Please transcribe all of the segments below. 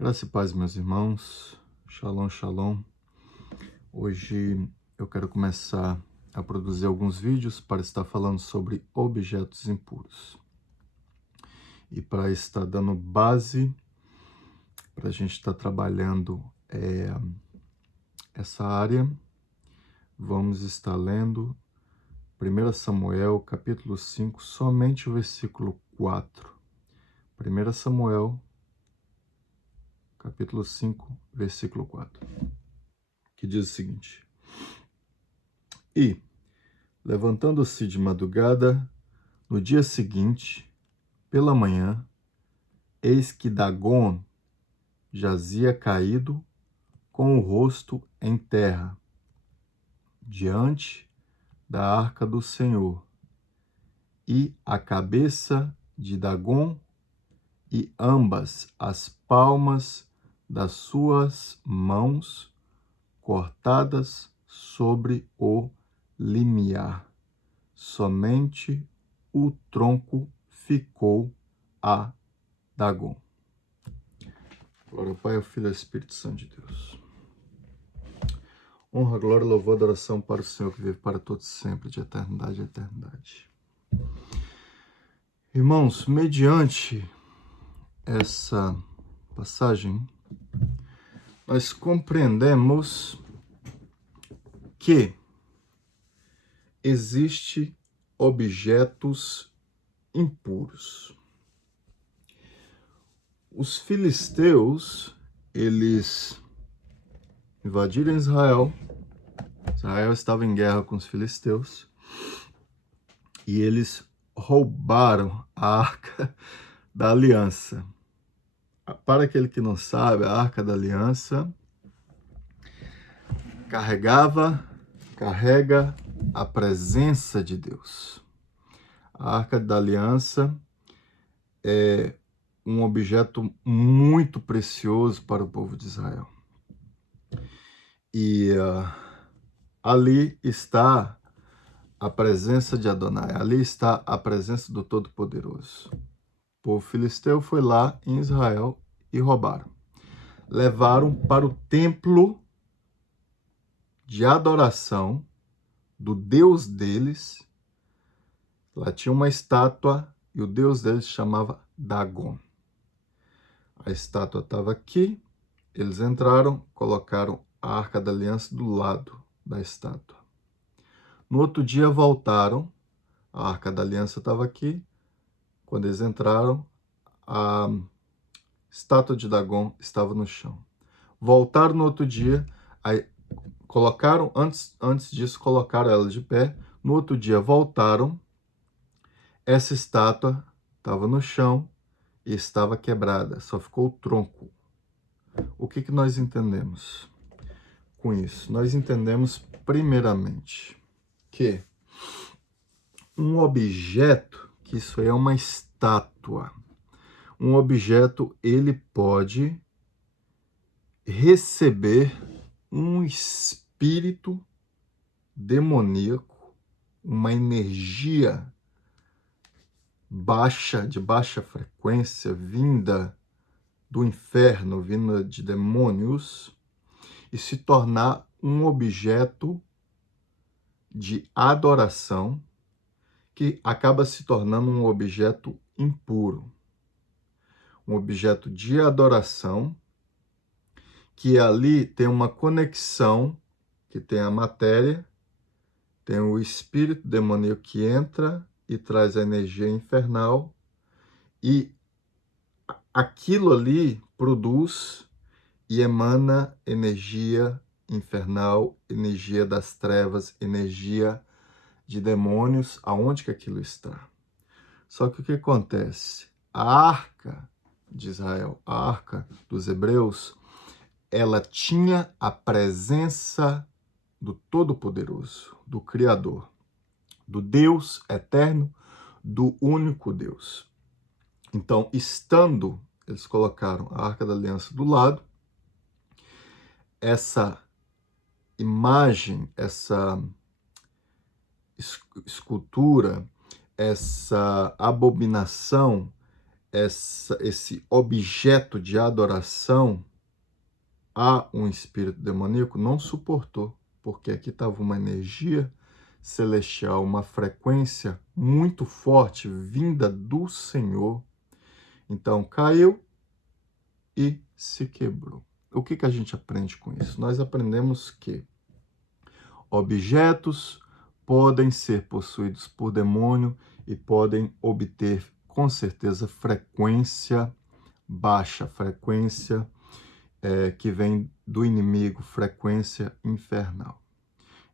Graça e paz, meus irmãos. Shalom, shalom. Hoje eu quero começar a produzir alguns vídeos para estar falando sobre objetos impuros. E para estar dando base, para a gente estar trabalhando essa área, vamos estar lendo 1 Samuel, capítulo 5, somente o versículo 4. 1 Samuel, capítulo 5, versículo 4. Que diz o seguinte: E, levantando-se de madrugada, no dia seguinte, pela manhã, eis que Dagon jazia caído, com o rosto em terra, diante da arca do Senhor, e a cabeça de Dagon e ambas as palmas das suas mãos cortadas sobre o limiar. Somente o tronco ficou a Dagon. Glória ao Pai, ao Filho e ao Espírito Santo de Deus. Honra, glória, louvor, adoração para o Senhor que vive para todos sempre, de eternidade a eternidade. Irmãos, mediante essa passagem, nós compreendemos que existem objetos impuros. Os filisteus, eles invadiram Israel. Israel estava em guerra com os filisteus e eles roubaram a Arca da Aliança. Para aquele que não sabe, a Arca da Aliança carrega a presença de Deus. A Arca da Aliança é um objeto muito precioso para o povo de Israel. E ali está a presença de Adonai, ali está a presença do Todo-Poderoso. O povo filisteu foi lá em Israel e roubaram. Levaram para o templo de adoração do Deus deles. Lá tinha uma estátua e o Deus deles chamava Dagon. A estátua estava aqui, eles entraram, colocaram a Arca da Aliança do lado da estátua. No outro dia voltaram, a Arca da Aliança estava aqui. Quando eles entraram, a estátua de Dagon estava no chão. Voltaram no outro dia, aí colocaram, antes disso, colocaram ela de pé. No outro dia voltaram, essa estátua estava no chão e estava quebrada, só ficou o tronco. O que nós entendemos com isso? Nós entendemos, primeiramente, que um objeto, que isso aí é uma estátua, um objeto, ele pode receber um espírito demoníaco, uma energia de baixa frequência, vinda do inferno, vinda de demônios, e se tornar um objeto de adoração, que acaba se tornando um objeto impuro. Um objeto de adoração, que ali tem uma conexão, que tem a matéria, tem o espírito demoníaco que entra e traz a energia infernal, e aquilo ali produz e emana energia infernal, energia das trevas, energia de demônios, aonde que aquilo está. Só que o que acontece? A arca de Israel, a arca dos hebreus, ela tinha a presença do Todo-Poderoso, do Criador, do Deus eterno, do único Deus. Então, eles colocaram a Arca da Aliança do lado, essa imagem, essa escultura, essa abominação, esse objeto de adoração a um espírito demoníaco não suportou, porque aqui estava uma energia celestial, uma frequência muito forte vinda do Senhor. Então caiu e se quebrou. O que a gente aprende com isso? Nós aprendemos que objetos podem ser possuídos por demônio e podem obter, com certeza, frequência baixa, frequência que vem do inimigo, frequência infernal.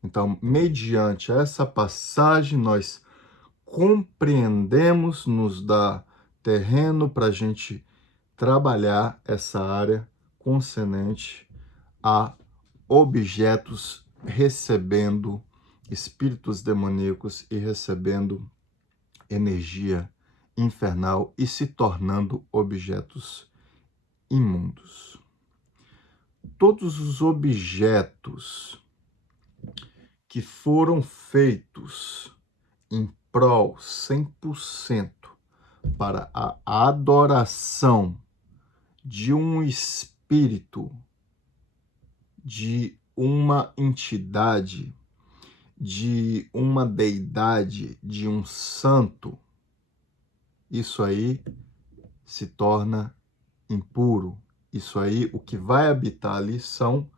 Então, mediante essa passagem, nós compreendemos, nos dá terreno para a gente trabalhar essa área concernente a objetos recebendo espíritos demoníacos e recebendo energia infernal e se tornando objetos imundos. Todos os objetos que foram feitos em prol 100% para a adoração de um espírito, de uma entidade, de uma deidade, de um santo, isso aí se torna impuro. Isso aí, o que vai habitar ali são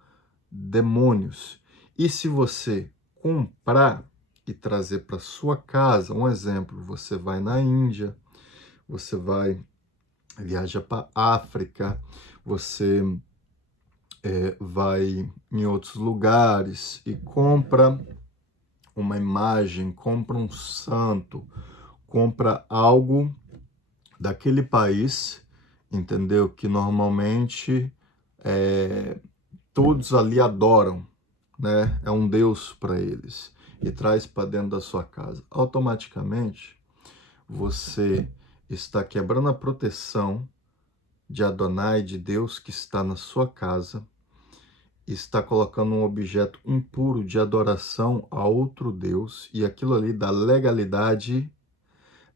demônios. E se você comprar e trazer para sua casa, um exemplo, você vai na Índia, você viaja para África, você vai em outros lugares e compra uma imagem, compra um santo, compra algo daquele país, entendeu? Que normalmente todos ali adoram, né? É um Deus para eles e traz para dentro da sua casa. Automaticamente você está quebrando a proteção de Adonai, de Deus que está na sua casa, está colocando um objeto impuro de adoração a outro Deus, e aquilo ali dá legalidade.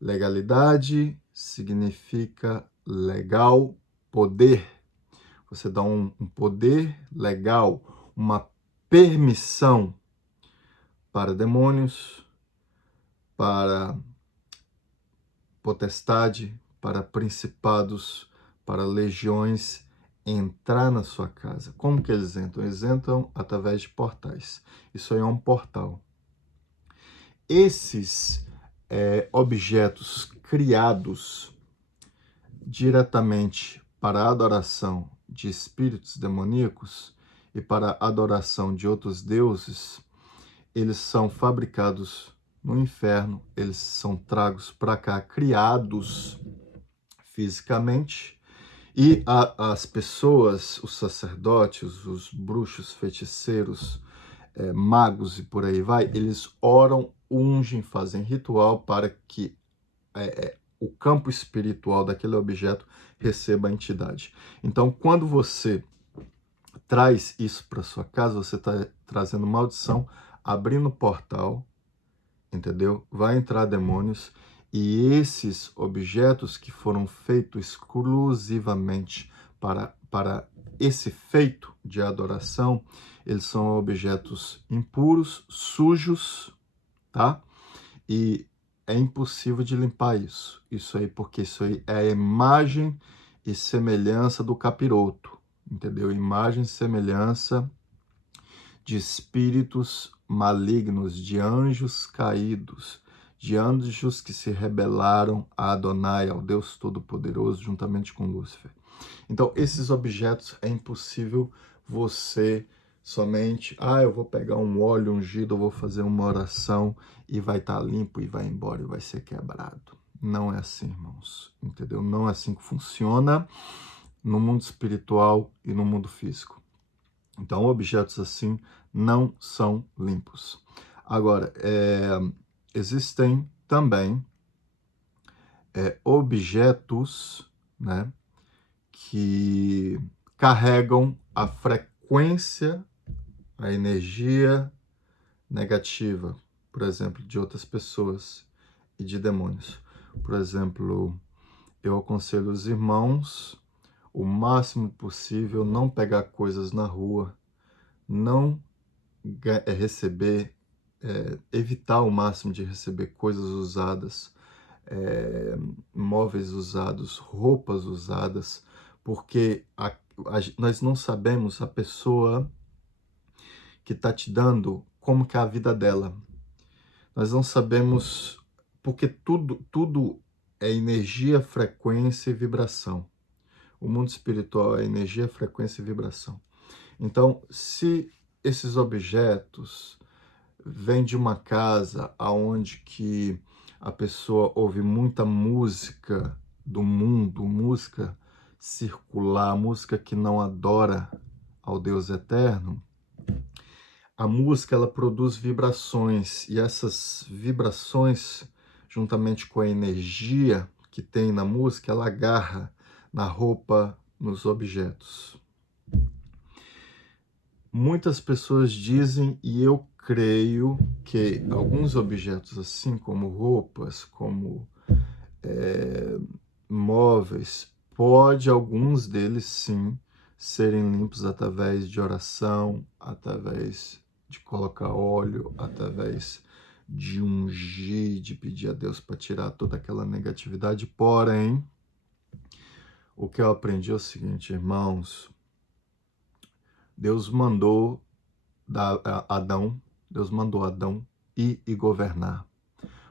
Legalidade significa legal, poder. Você dá um poder legal, uma permissão para demônios, para potestade, para principados, para legiões entrar na sua casa. Como que eles entram? Eles entram através de portais. Isso aí é um portal. Esses objetos criados diretamente para a adoração de espíritos demoníacos e para a adoração de outros deuses, eles são fabricados no inferno, eles são tragos para cá, criados fisicamente, e as pessoas, os sacerdotes, os bruxos, feiticeiros, magos e por aí vai, eles oram, ungem, fazem ritual para que o campo espiritual daquele objeto receba a entidade. Então, quando você traz isso para sua casa, você está trazendo maldição, abrindo portal, entendeu? Vai entrar demônios, e esses objetos que foram feitos exclusivamente para esse feito de adoração, eles são objetos impuros, sujos, tá? E é impossível de limpar isso. Isso aí, porque isso aí é a imagem e semelhança do capiroto, entendeu? Imagem e semelhança de espíritos malignos, de anjos caídos, de anjos que se rebelaram a Adonai, ao Deus Todo-Poderoso, juntamente com Lúcifer. Então, esses objetos é impossível você somente, eu vou pegar um óleo ungido, eu vou fazer uma oração e vai estar limpo e vai embora e vai ser quebrado. Não é assim, irmãos, entendeu? Não é assim que funciona no mundo espiritual e no mundo físico. Então, objetos assim não são limpos. Agora, existem também objetos, né, que carregam a frequência, a energia negativa, por exemplo, de outras pessoas e de demônios. Por exemplo, eu aconselho os irmãos, o máximo possível, não pegar coisas na rua, não receber, evitar o máximo de receber coisas usadas, móveis usados, roupas usadas, porque nós não sabemos a pessoa que está te dando como que é a vida dela. Nós não sabemos, porque tudo é energia, frequência e vibração. O mundo espiritual é energia, frequência e vibração. Então, se esses objetos vêm de uma casa aonde que a pessoa ouve muita música do mundo, música circular, música que não adora ao Deus eterno, a música ela produz vibrações e essas vibrações, juntamente com a energia que tem na música, ela agarra na roupa, nos objetos. Muitas pessoas dizem, e eu creio, que alguns objetos, assim como roupas, como móveis, pode alguns deles sim serem limpos através de oração, através de colocar óleo, através de ungir, de pedir a Deus para tirar toda aquela negatividade. Porém, o que eu aprendi é o seguinte, irmãos, Deus mandou Adão ir e governar.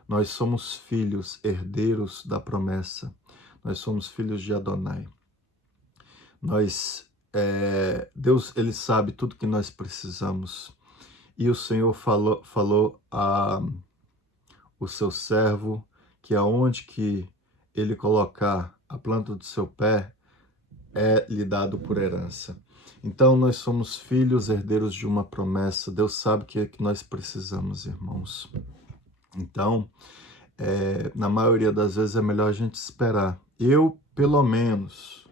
Nós somos filhos, herdeiros da promessa. Nós somos filhos de Adonai. Deus, ele sabe tudo que nós precisamos. E o Senhor falou a o seu servo que aonde que ele colocar a planta do seu pé é lhe dado por herança. Então nós somos filhos, herdeiros de uma promessa. Deus sabe o que é que nós precisamos, irmãos. Então, na maioria das vezes é melhor a gente esperar. Pelo menos,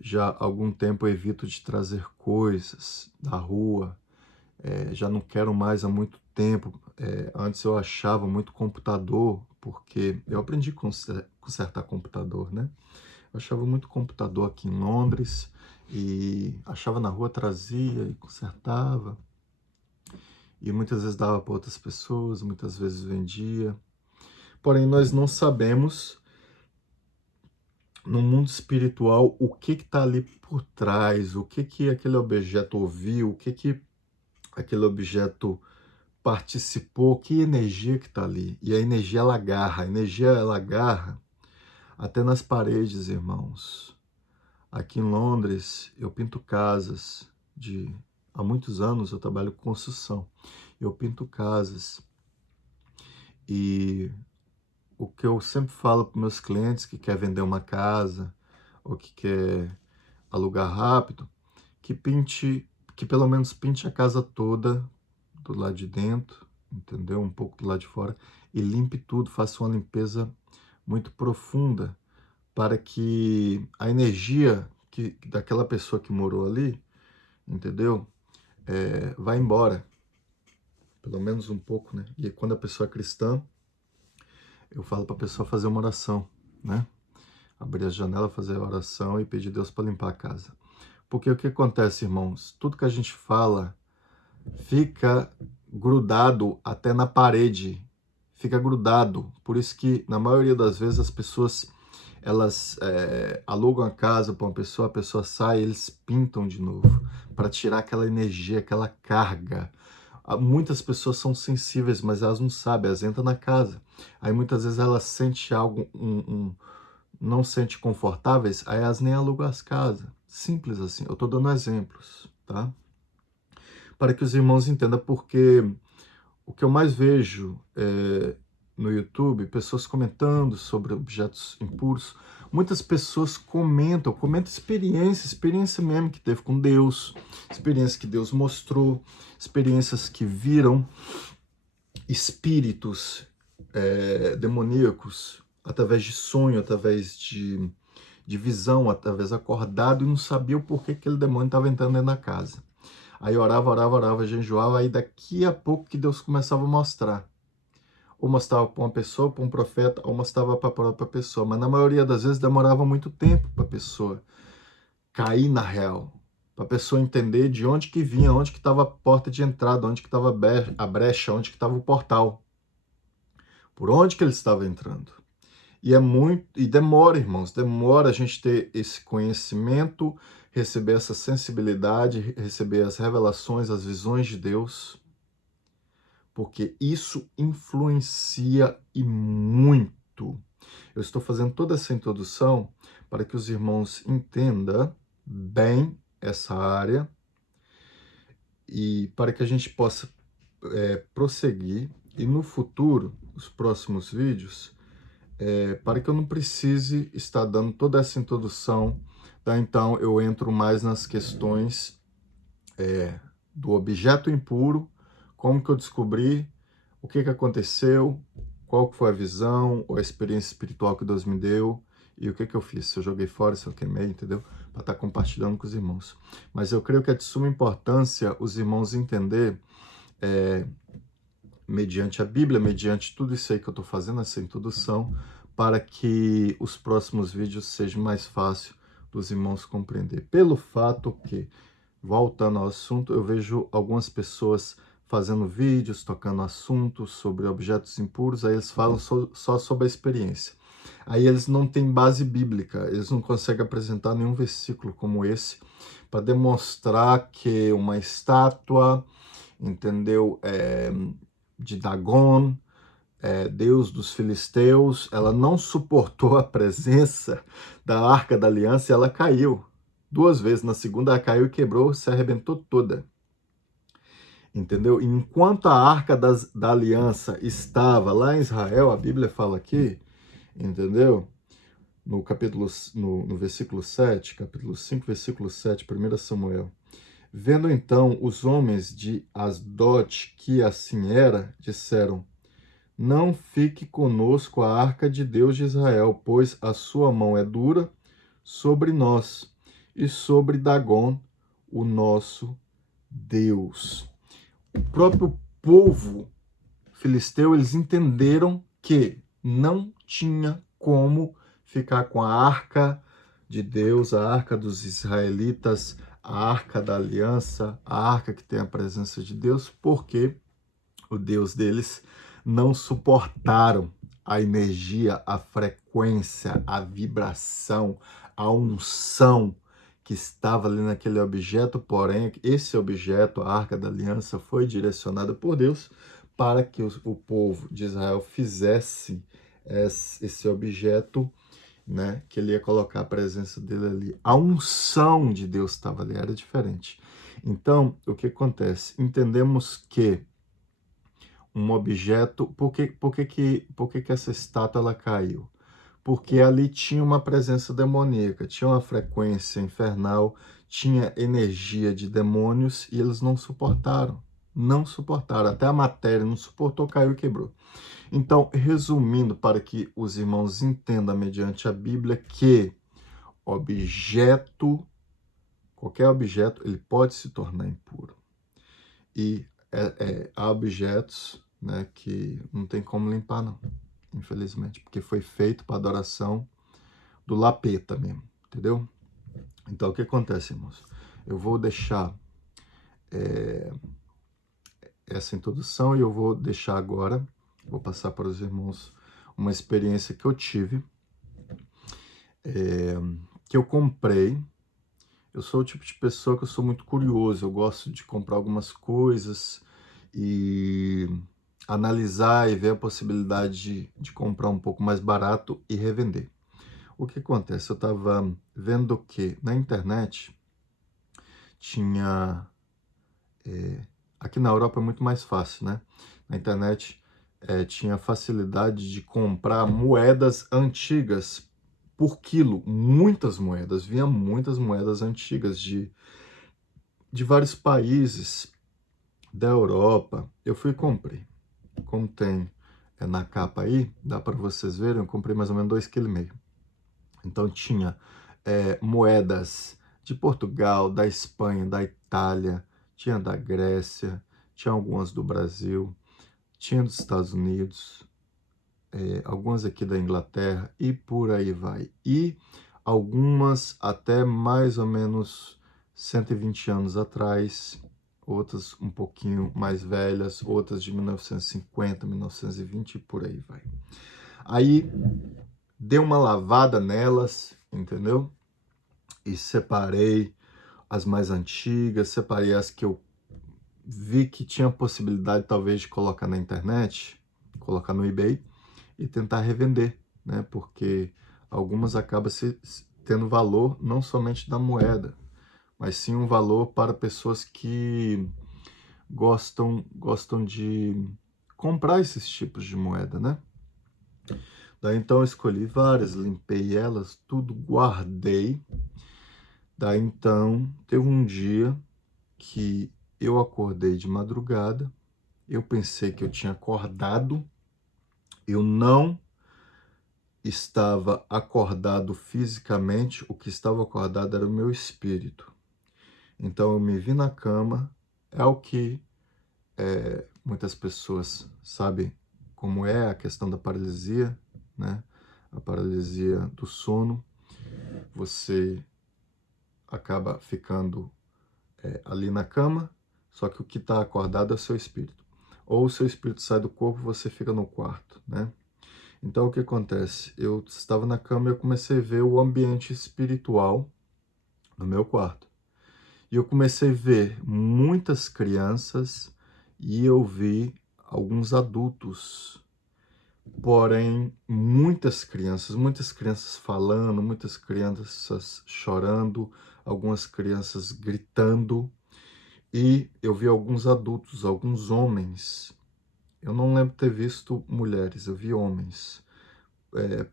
já há algum tempo evito de trazer coisas da rua, já não quero mais há muito tempo. Antes eu achava muito computador, porque eu aprendi a consertar computador, né? Eu achava muito computador aqui em Londres e achava na rua, trazia e consertava. E muitas vezes dava para outras pessoas, muitas vezes vendia. Porém, nós não sabemos no mundo espiritual o que está ali por trás, o que aquele objeto ouviu, o que aquele objeto participou, que energia que está ali. E a energia ela agarra até nas paredes, irmãos. Aqui em Londres, eu pinto casas. Há muitos anos eu trabalho com construção. Eu pinto casas. E o que eu sempre falo para meus clientes que quer vender uma casa ou que quer alugar rápido, que pelo menos pinte a casa toda do lado de dentro, entendeu? Um pouco do lado de fora e limpe tudo, faça uma limpeza muito profunda para que a energia daquela pessoa que morou ali, entendeu? Vai embora, pelo menos um pouco, né? E quando a pessoa é cristã, eu falo para a pessoa fazer uma oração, né? Abrir a janela, fazer a oração e pedir a Deus para limpar a casa. Porque o que acontece, irmãos? Tudo que a gente fala fica grudado até na parede, fica grudado. Por isso que, na maioria das vezes, as pessoas elas alugam a casa para uma pessoa, a pessoa sai e eles pintam de novo, para tirar aquela energia, aquela carga. Muitas pessoas são sensíveis, mas elas não sabem, elas entram na casa. Aí muitas vezes elas sentem algo, não sentem confortáveis, aí elas nem alugam as casas. Simples assim, eu estou dando exemplos, tá? Para que os irmãos entendam, porque o que eu mais vejo no YouTube, pessoas comentando sobre objetos impuros, muitas pessoas comentam experiência mesmo que teve com Deus, experiência que Deus mostrou, experiências que viram espíritos demoníacos através de sonho, através de visão, através acordado, e não sabia o porquê que aquele demônio estava entrando dentro da casa. Aí orava, jejuava, aí daqui a pouco que Deus começava a mostrar. ou mostrava para uma pessoa, para um profeta, ou mostrava para a própria pessoa. Mas na maioria das vezes demorava muito tempo para a pessoa cair na real, para a pessoa entender de onde que vinha, onde que estava a porta de entrada, onde que estava a brecha, onde que estava o portal, por onde que ele estava entrando. E demora, irmãos, demora a gente ter esse conhecimento, receber essa sensibilidade, receber as revelações, as visões de Deus, porque isso influencia e muito. Eu estou fazendo toda essa introdução para que os irmãos entendam bem essa área e para que a gente possa prosseguir e no futuro, os próximos vídeos, para que eu não precise estar dando toda essa introdução, tá? Então eu entro mais nas questões do objeto impuro, como que eu descobri, o que que aconteceu, qual que foi a visão ou a experiência espiritual que Deus me deu e o que que eu fiz, se eu joguei fora, se eu queimei, entendeu? Para estar compartilhando com os irmãos. Mas eu creio que é de suma importância os irmãos entender, mediante a Bíblia, mediante tudo isso aí que eu estou fazendo, essa introdução, para que os próximos vídeos sejam mais fácil dos irmãos compreender. Pelo fato que, voltando ao assunto, eu vejo algumas pessoas fazendo vídeos, tocando assuntos sobre objetos impuros, aí eles falam só sobre a experiência. Aí eles não têm base bíblica, eles não conseguem apresentar nenhum versículo como esse para demonstrar que uma estátua, entendeu, de Dagon, deus dos filisteus, ela não suportou a presença da Arca da Aliança e ela caiu 2 vezes. Na segunda ela caiu e quebrou, se arrebentou toda. Entendeu? Enquanto a Arca da Aliança estava lá em Israel, a Bíblia fala aqui, entendeu? No capítulo, no versículo 7, capítulo 5, versículo 7, 1 Samuel. Vendo então os homens de Asdod que assim era, disseram: não fique conosco a arca de Deus de Israel, pois a sua mão é dura sobre nós e sobre Dagon, o nosso Deus. O próprio povo filisteu, eles entenderam que não tinha como ficar com a arca de Deus, a arca dos israelitas, a arca da aliança, a arca que tem a presença de Deus, porque o Deus deles não suportaram a energia, a frequência, a vibração, a unção que estava ali naquele objeto, porém, esse objeto, a Arca da Aliança, foi direcionado por Deus para que o povo de Israel fizesse esse objeto, né, que ele ia colocar a presença dele ali. A unção de Deus estava ali, era diferente. Então, o que acontece? Entendemos que um objeto, por que essa estátua ela caiu? Porque ali tinha uma presença demoníaca, tinha uma frequência infernal, tinha energia de demônios e eles não suportaram. Não suportaram, até a matéria não suportou, caiu e quebrou. Então, resumindo, para que os irmãos entendam mediante a Bíblia que objeto, qualquer objeto, ele pode se tornar impuro. E há objetos, né, que não tem como limpar, não, infelizmente, porque foi feito para adoração do lapeta mesmo, entendeu? Então, o que acontece, irmãos? Eu vou deixar essa introdução e eu vou deixar agora, vou passar para os irmãos uma experiência que eu tive, que eu comprei. Eu sou o tipo de pessoa que eu sou muito curioso, eu gosto de comprar algumas coisas e analisar e ver a possibilidade de comprar um pouco mais barato e revender. O que acontece? Eu estava vendo que na internet tinha... aqui na Europa é muito mais fácil, né? Na internet tinha facilidade de comprar moedas antigas por quilo, muitas moedas, vinha muitas moedas antigas de vários países da Europa. Eu fui e comprei. Como tem na capa aí, dá para vocês verem, eu comprei mais ou menos 2,5 kg. Então tinha moedas de Portugal, da Espanha, da Itália, tinha da Grécia, tinha algumas do Brasil, tinha dos Estados Unidos, algumas aqui da Inglaterra e por aí vai. E algumas até mais ou menos 120 anos atrás, outras um pouquinho mais velhas, outras de 1950, 1920 e por aí vai. Aí dei uma lavada nelas, entendeu? E separei as mais antigas, separei as que eu vi que tinha possibilidade talvez de colocar na internet, colocar no eBay e tentar revender, né? Porque algumas acabam tendo valor não somente da moeda, mas sim um valor para pessoas que gostam de comprar esses tipos de moeda, né? Daí então eu escolhi várias, limpei elas, tudo guardei. Daí então teve um dia que eu acordei de madrugada, eu pensei que eu tinha acordado, eu não estava acordado fisicamente, o que estava acordado era o meu espírito. Então eu me vi na cama, é o que muitas pessoas sabem como é a questão da paralisia, né? A paralisia do sono, você acaba ficando ali na cama, só que o que está acordado é o seu espírito. Ou o seu espírito sai do corpo, você fica no quarto, né? Então o que acontece? Eu estava na cama e eu comecei a ver o ambiente espiritual no meu quarto. E eu comecei a ver muitas crianças e eu vi alguns adultos. Porém, muitas crianças falando, muitas crianças chorando, algumas crianças gritando. E eu vi alguns adultos, alguns homens. Eu não lembro ter visto mulheres, eu vi homens.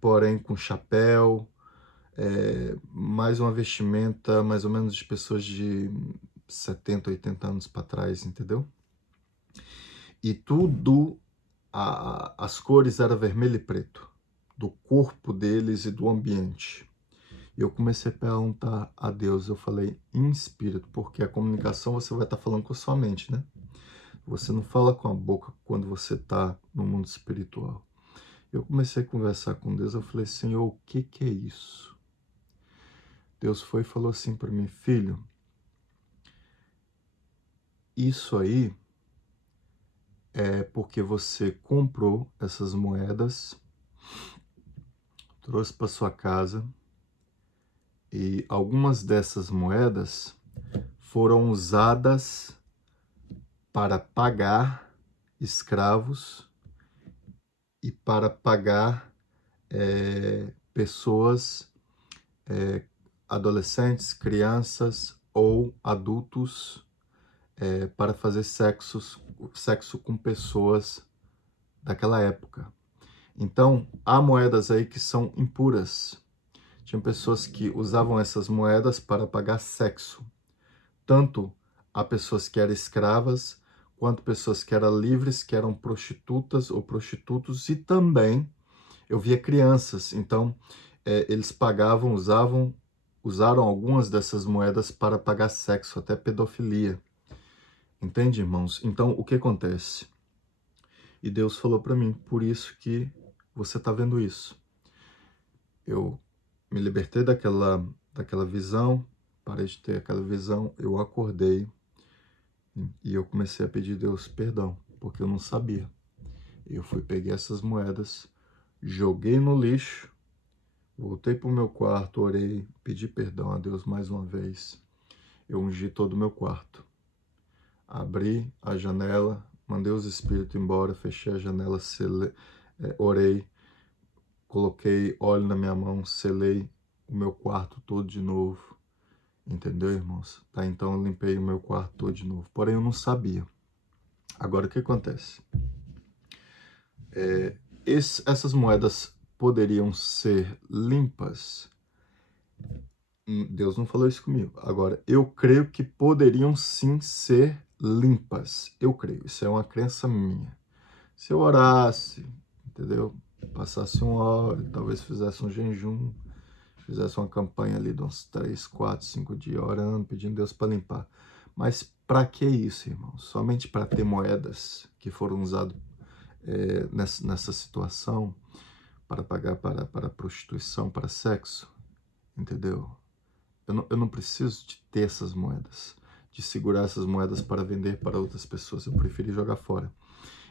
Porém com chapéu, mais uma vestimenta mais ou menos de pessoas de 70, 80 anos para trás, entendeu? E tudo, as cores eram vermelho e preto, do corpo deles e do ambiente. E eu comecei a perguntar a Deus, eu falei em espírito, porque a comunicação você vai estar falando com a sua mente, né? Você não fala com a boca quando você está no mundo espiritual. Eu comecei a conversar com Deus, eu falei, Senhor, o que é isso? Deus foi e falou assim para mim, filho, isso aí é porque você comprou essas moedas, trouxe para sua casa e algumas dessas moedas foram usadas para pagar escravos e para pagar pessoas, adolescentes, crianças ou adultos para fazer sexo com pessoas daquela época. Então, há moedas aí que são impuras. Tinha pessoas que usavam essas moedas para pagar sexo. Tanto a pessoas que eram escravas, quanto pessoas que eram livres, que eram prostitutas ou prostitutos. E também eu via crianças. Então, eles pagavam, usaram algumas dessas moedas para pagar sexo, até pedofilia. Entende, irmãos? Então, o que acontece? E Deus falou para mim, por isso que você está vendo isso. Eu me libertei daquela visão, parei de ter aquela visão, eu acordei e eu comecei a pedir a Deus perdão, porque eu não sabia. Eu peguei essas moedas, joguei no lixo, voltei para o meu quarto, orei, pedi perdão a Deus mais uma vez. Eu ungi todo o meu quarto. Abri a janela, mandei os espíritos embora, fechei a janela, orei, coloquei óleo na minha mão, selei o meu quarto todo de novo. Entendeu, irmãos? Tá, então eu limpei o meu quarto todo de novo. Porém, eu não sabia. Agora, o que acontece? Essas moedas poderiam ser limpas? Deus não falou isso comigo. Agora, eu creio que poderiam sim ser limpas. Eu creio. Isso é uma crença minha. Se eu orasse, entendeu? Passasse um óleo, talvez fizesse um jejum, fizesse uma campanha ali de uns 3, 4, 5 dias orando, pedindo Deus para limpar. Mas para que isso, irmão? Somente para ter moedas que foram usadas nessa situação para pagar para prostituição, para sexo, entendeu? Eu não preciso de ter essas moedas, de segurar essas moedas para vender para outras pessoas. Eu preferi jogar fora.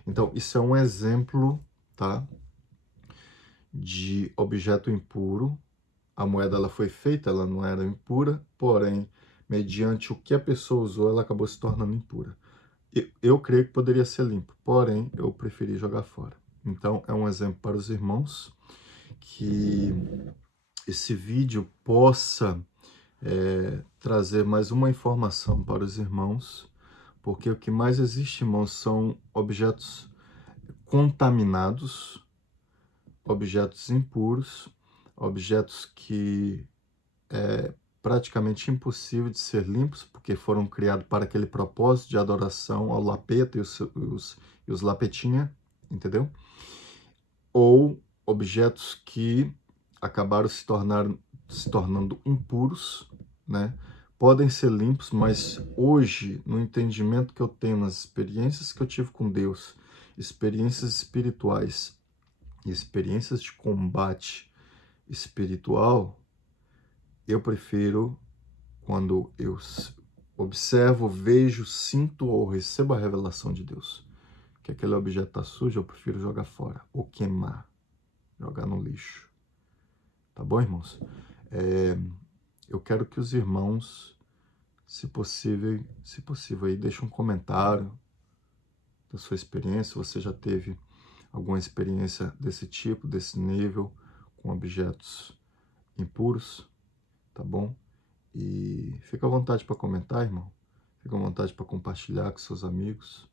Então, isso é um exemplo, tá, de objeto impuro. A moeda ela foi feita, ela não era impura, porém, mediante o que a pessoa usou, ela acabou se tornando impura. Eu creio que poderia ser limpo, porém, eu preferi jogar fora. Então, é um exemplo para os irmãos, que esse vídeo possa trazer mais uma informação para os irmãos, porque o que mais existe, irmãos, são objetos contaminados, objetos impuros, objetos que é praticamente impossível de ser limpos, porque foram criados para aquele propósito de adoração ao lapeta e os lapetinha, entendeu? Ou objetos que acabaram se tornando impuros, né? Podem ser limpos, mas hoje, no entendimento que eu tenho, nas experiências que eu tive com Deus, experiências espirituais e experiências de combate espiritual, eu prefiro, quando eu observo, vejo, sinto ou recebo a revelação de Deus, que aquele objeto está sujo, eu prefiro jogar fora ou queimar, jogar no lixo. Tá bom, irmãos? Eu quero que os irmãos, se possível aí, deixem um comentário da sua experiência. Você já teve alguma experiência desse tipo, desse nível, com objetos impuros, tá bom? E fica à vontade para comentar, irmão. Fica à vontade para compartilhar com seus amigos.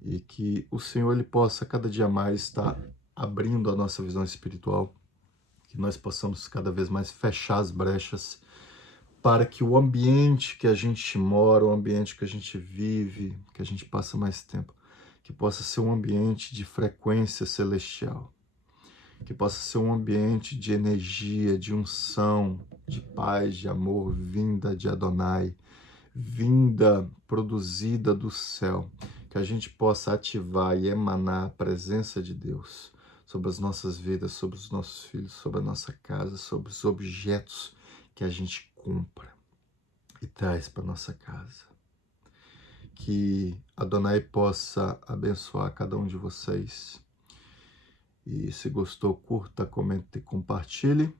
E que o Senhor ele possa cada dia mais estar abrindo a nossa visão espiritual, que nós possamos cada vez mais fechar as brechas para que o ambiente que a gente mora, o ambiente que a gente vive, que a gente passa mais tempo, que possa ser um ambiente de frequência celestial, que possa ser um ambiente de energia, de unção, de paz, de amor, vinda de Adonai, vinda produzida do céu, que a gente possa ativar e emanar a presença de Deus sobre as nossas vidas, sobre os nossos filhos, sobre a nossa casa, sobre os objetos que a gente compra e traz para nossa casa. Que Adonai possa abençoar cada um de vocês. E se gostou, curta, comente e compartilhe.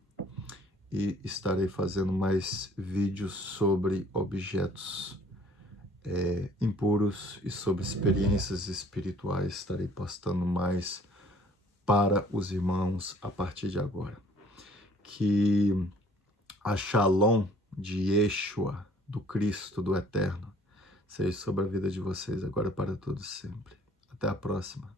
E estarei fazendo mais vídeos sobre objetos impuros e sobre experiências espirituais. Estarei postando mais para os irmãos a partir de agora. Que a Shalom de Yeshua, do Cristo, do Eterno, seja sobre a vida de vocês agora para todos sempre. Até a próxima.